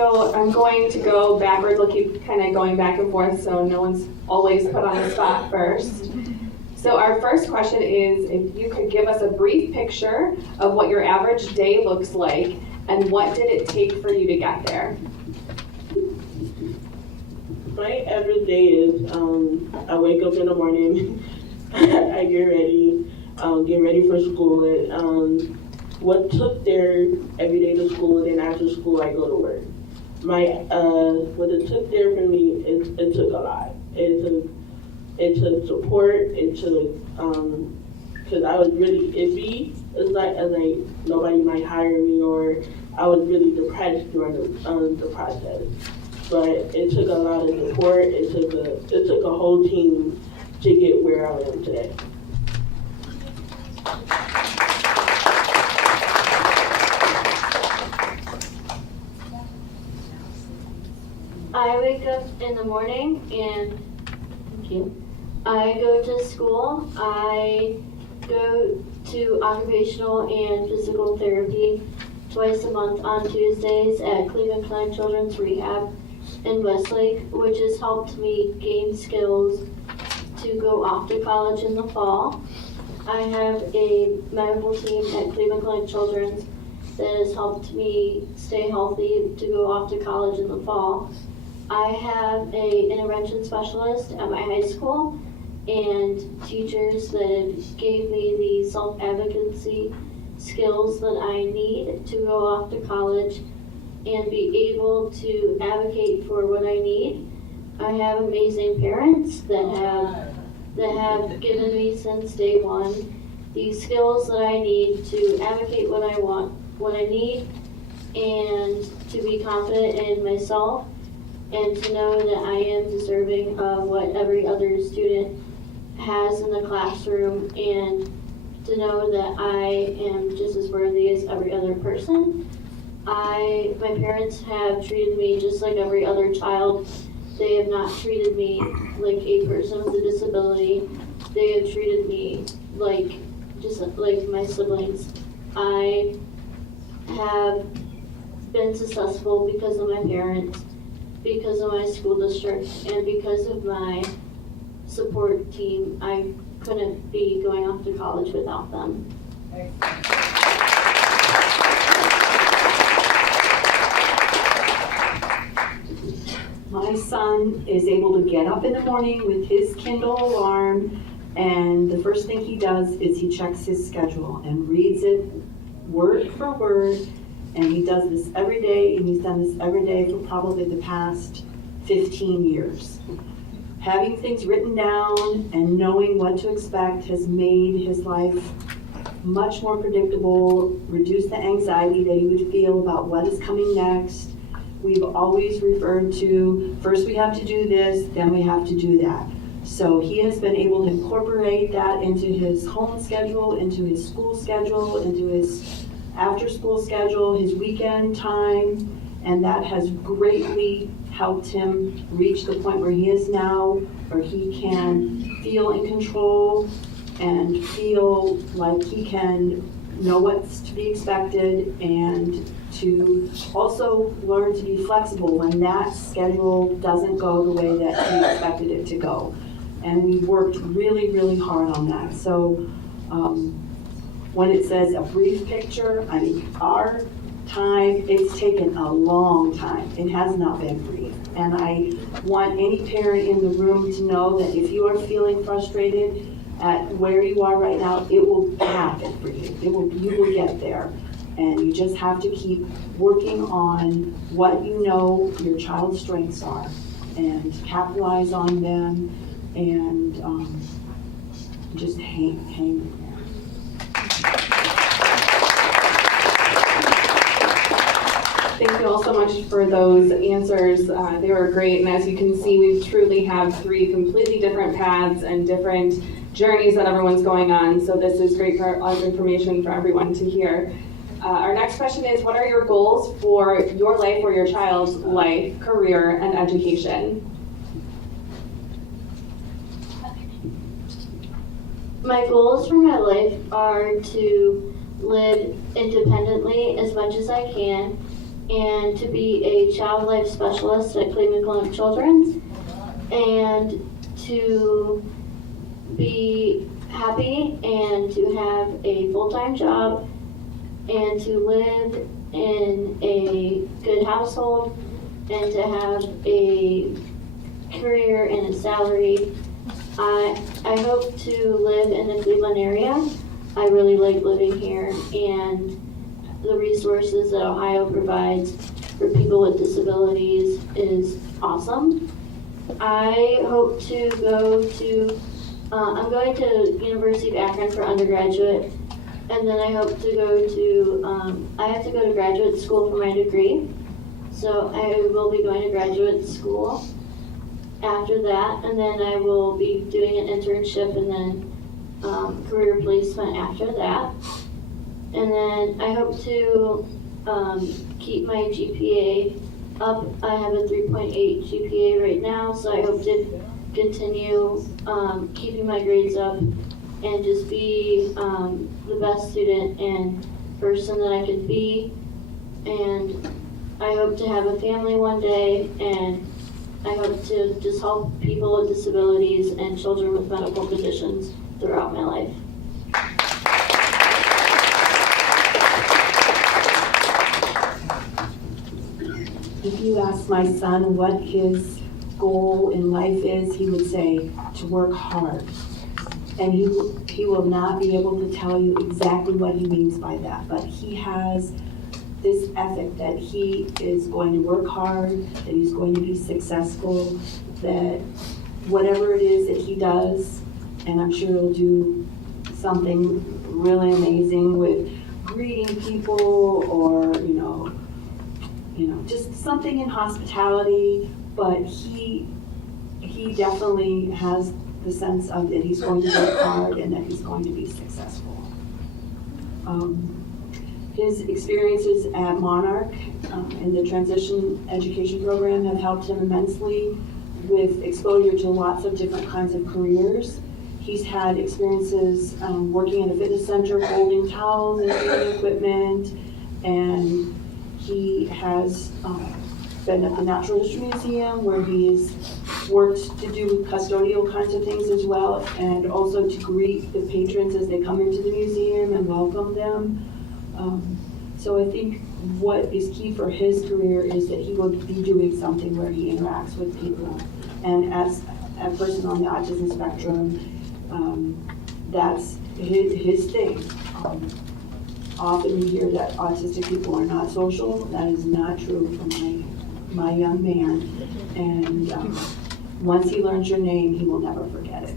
So I'm going to go backwards. We'll keep kind of going back and forth so no one's always put on the spot first. So our first question is if you could give us a brief picture of what your average day looks like and what did it take for you to get there? My average day is I wake up in the morning, I get ready for school. And, what took there every day to school, and then after school I go to work. What it took there for me, it took a lot. It took support. It took because I was really iffy. It's like nobody might hire me, or I was really depressed during the process. But it took a lot of support. It took a whole team to get where I am today. I wake up in the morning and thank you. I go to school. I go to occupational and physical therapy twice a month on Tuesdays at Cleveland Clinic Children's Rehab in Westlake, which has helped me gain skills to go off to college in the fall. I have a medical team at Cleveland Clinic Children's that has helped me stay healthy to go off to college in the fall. I have an intervention specialist at my high school and teachers that gave me the self-advocacy skills that I need to go off to college and be able to advocate for what I need. I have amazing parents that have given me since day one the skills that I need to advocate what I want, what I need, and to be confident in myself and to know that I am deserving of what every other student has in the classroom, and to know that I am just as worthy as every other person. My parents have treated me just like every other child. They have not treated me like a person with a disability. They have treated me like just like my siblings. I have been successful because of my parents, because of my school district, and because of my support team. I couldn't be going off to college without them. My son is able to get up in the morning with his Kindle alarm, and the first thing he does is he checks his schedule and reads it word for word, and he does this every day, and he's done this every day for probably the past 15 years. Having things written down and knowing what to expect has made his life much more predictable, reduced the anxiety that he would feel about what is coming next. We've always referred to, first we have to do this, then we have to do that. So he has been able to incorporate that into his home schedule, into his school schedule, into his after-school schedule, his weekend time, and that has greatly helped him reach the point where he is now, where he can feel in control and feel like he can know what's to be expected, and to also learn to be flexible when that schedule doesn't go the way that he expected it to go. And we worked really, really hard on that. So when it says a brief picture, I mean, our time, it's taken a long time. It has not been brief. And I want any parent in the room to know that if you are feeling frustrated at where you are right now, it will happen for you. You will get there. And you just have to keep working on what you know your child's strengths are and capitalize on them, and just hang there. Thank you all so much for those answers. They were great, and as you can see, we truly have three completely different paths and different journeys that everyone's going on, so this is great for information for everyone to hear. Our next question is, what are your goals for your life or your child's life, career, and education? My goals for my life are to live independently as much as I can and to be a child life specialist at Cleveland Clinic Children's, and to be happy and to have a full-time job and to live in a good household and to have a career and a salary. I hope to live in the Cleveland area. I really like living here, and the resources that Ohio provides for people with disabilities is awesome. I hope to go to, I'm going to University of Akron for undergraduate, and then I hope to go to, I have to go to graduate school for my degree. So I will be going to graduate school after that, and then I will be doing an internship and then career placement after that. And then I hope to keep my GPA up. I have a 3.8 GPA right now, so I hope to continue keeping my grades up and just be the best student and person that I could be. And I hope to have a family one day, and I hope to just help people with disabilities and children with medical conditions throughout my life. If you ask my son what his goal in life is, he would say to work hard. And he will not be able to tell you exactly what he means by that, but he has this ethic that he is going to work hard, that he's going to be successful, that whatever it is that he does, and I'm sure he'll do something really amazing with greeting people or, just something in hospitality, but he definitely has the sense of that he's going to work hard and that he's going to be successful. His experiences at Monarch in the transition education program have helped him immensely with exposure to lots of different kinds of careers. He's had experiences working at a fitness center, holding towels and cleaning equipment, and he has been at the Natural History Museum where he's worked to do custodial kinds of things as well, and also to greet the patrons as they come into the museum and welcome them. So I think what is key for his career is that he will be doing something where he interacts with people. And as a person on the autism spectrum, that's his thing. Often we hear that autistic people are not social. That is not true for my young man. And once he learns your name, he will never forget it.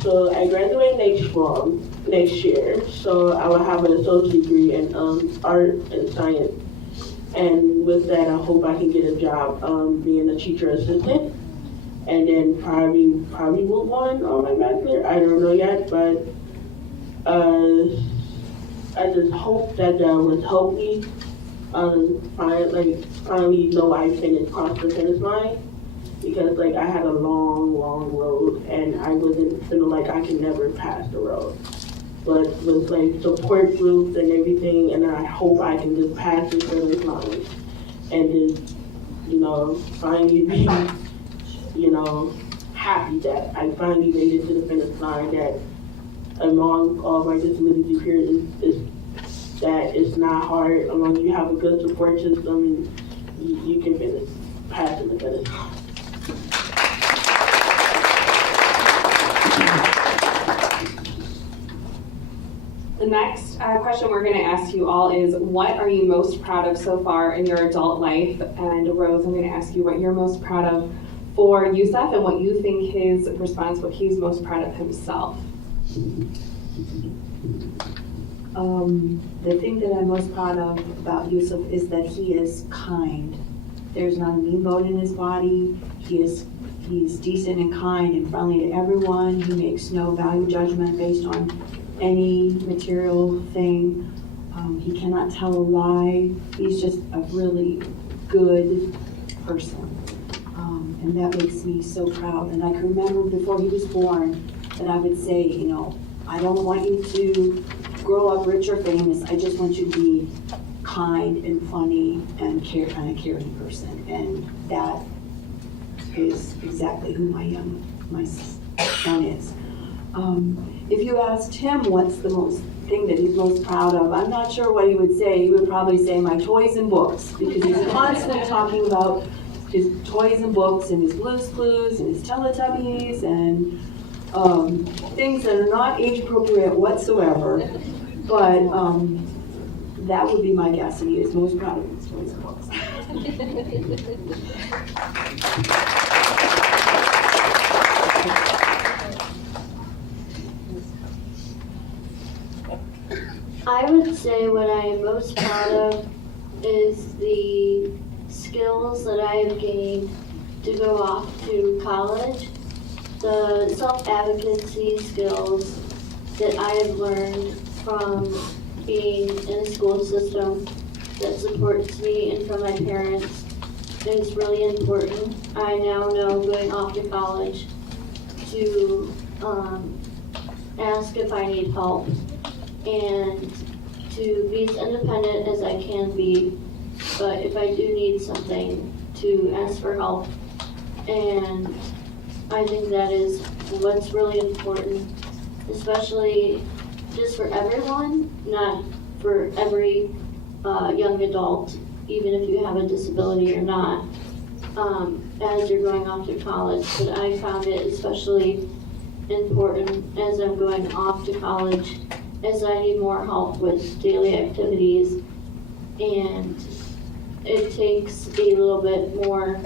So I graduate next year. So I will have an associate degree in art and science. And with that, I hope I can get a job being a teacher assistant, and then probably move on my bachelor. I don't know yet, but I just hope that would help me finally know I finished cross the finish line, because I had a long road and I wasn't feeling like I could never pass the road. But with support groups and everything, and I hope I can just pass the finish line and just, finally be, happy that I finally made it to the finish line, that among all my disability peers that it's not hard, as long as you have a good support system, and you can finish, pass the finish line. The next question we're going to ask you all is, what are you most proud of so far in your adult life? And Rose, I'm going to ask you what you're most proud of for Yusuf and what you think his response, what he's most proud of himself. The thing that I'm most proud of about Yusuf is that he is kind. There's not a mean bone in his body. He's decent and kind and friendly to everyone. He makes no value judgment based on any material thing. He cannot tell a lie. He's just a really good person. And that makes me so proud. And I can remember before he was born that I would say, you know, I don't want you to grow up rich or famous. I just want you to be kind and funny and a caring person. And that is exactly who my son is. If you asked him what's the thing that he's most proud of, I'm not sure what he would say. He would probably say my toys and books, because he's constantly talking about his toys and books and his Blue's Clues and his Teletubbies and things that are not age appropriate whatsoever. But that would be my guess, and he is most proud of his toys and books. I would say what I am most proud of is the skills that I have gained to go off to college, the self-advocacy skills that I have learned from being in a school system that supports me and from my parents is really important. I now know going off to college to ask if I need help and to be as independent as I can be, but if I do need something, to ask for help. And I think that is what's really important, especially just for everyone, not for every young adult, even if you have a disability or not, as you're going off to college. But I found it especially important as I'm going off to college, as I need more help with daily activities, and it takes a little bit more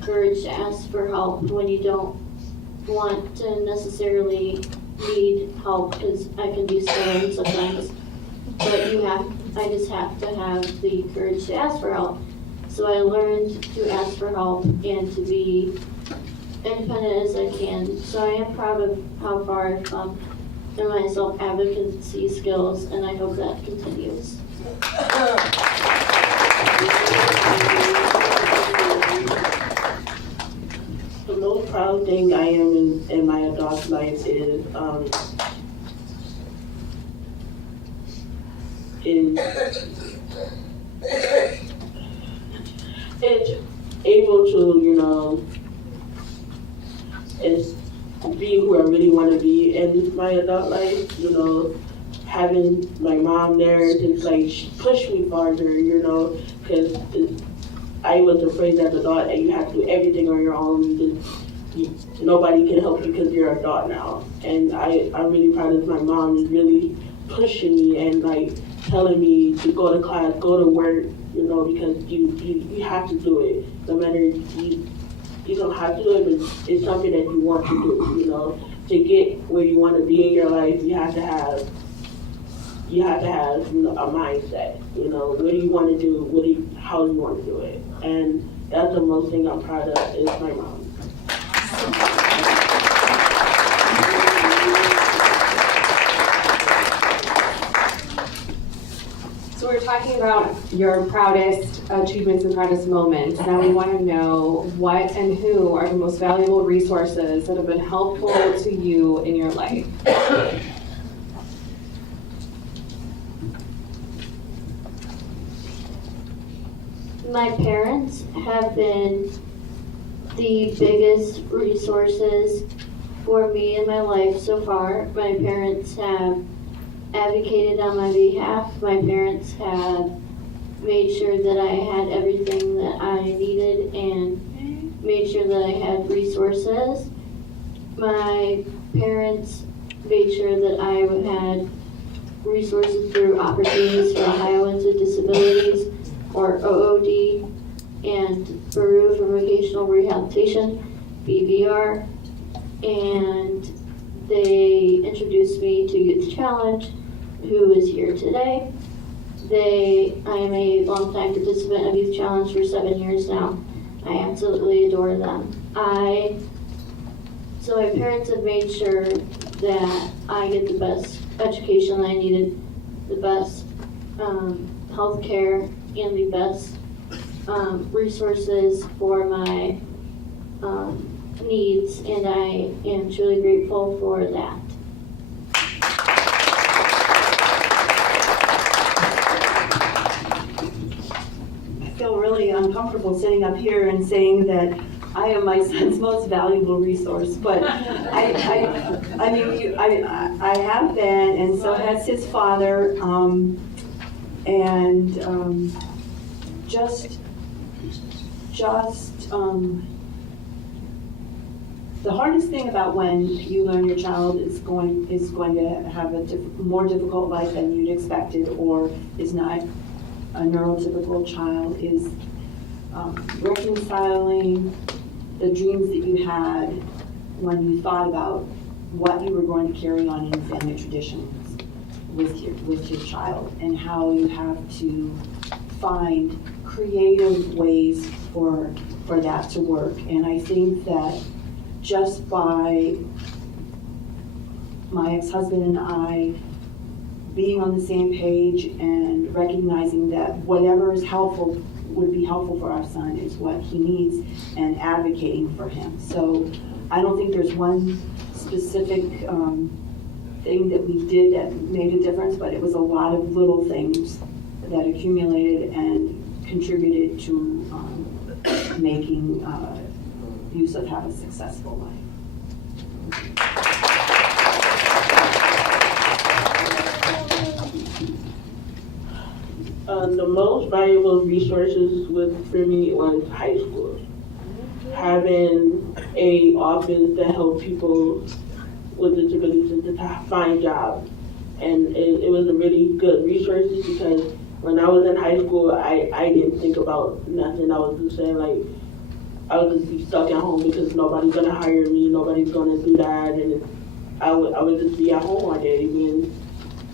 courage to ask for help when you don't want to necessarily need help, because I can be stubborn sometimes, but I just have to have the courage to ask for help. So I learned to ask for help and to be independent as I can. So I am proud of how far I've come in my self-advocacy skills, and I hope that continues. The most proud thing I am in my adult life is it's able to, you know, is be who I really want to be in my adult life, you know, having my mom there to like push me farther, you know, because I was afraid as an adult that you have to do everything on your own. Nobody can help you because you're an adult now. And I'm really proud of my mom is really pushing me and like telling me to go to class, go to work, you know, because you have to do it. No matter you don't have to do it, but it's something that you want to do, you know. To get where you want to be in your life, you have to have you know, a mindset. You know, what do you want to do? How do you want to do it? And that's the most thing I'm proud of is my mom. So we're talking about your proudest achievements and proudest moments. Now we want to know what and who are the most valuable resources that have been helpful to you in your life. My parents have been the biggest resources for me in my life so far. My parents have advocated on my behalf. My parents have made sure that I had everything that I needed and made sure that I had resources. My parents made sure that I had resources through Opportunities for Ohioans with Disabilities, or OOD, and Baru for Vocational Rehabilitation, BVR, and they introduced me to Youth Challenge, who is here today. I am a longtime participant of Youth Challenge for 7 years now. I absolutely adore them. So my parents have made sure that I get the best education I needed, the best health care, and the best resources for my needs, and I am truly grateful for that. I feel really uncomfortable sitting up here and saying that I am my son's most valuable resource, but I mean, I have been, and so has his father, and the hardest thing about when you learn your child is going to have a more difficult life than you'd expected, or is not a neurotypical child, is reconciling the dreams that you had when you thought about what you were going to carry on in family traditions with your child, and how you have to find creative ways for that to work. And I think that just by my ex-husband and I being on the same page and recognizing that whatever is helpful would be helpful for our son is what he needs, and advocating for him. So I don't think there's one specific thing that we did that made a difference, but it was a lot of little things that accumulated and contributed to making Yusuf have a successful life. The most valuable resources for me was high school. Having a office that helped people with disabilities to find jobs. And it was a really good resource, because when I was in high school, I didn't think about nothing. I was just saying, like, I would just be stuck at home because nobody's gonna hire me, nobody's gonna do that, and I would just be at home all day being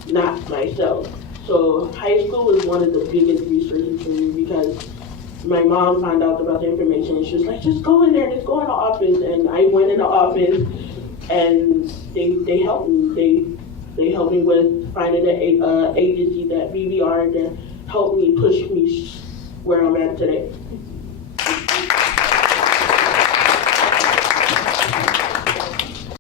not myself. So high school was one of the biggest resources for me, because my mom found out about the information and she was like, just go in there, just go in the office. And I went in the office and they helped me. They helped me with finding an agency, that BBR, that helped me push me where I'm at today.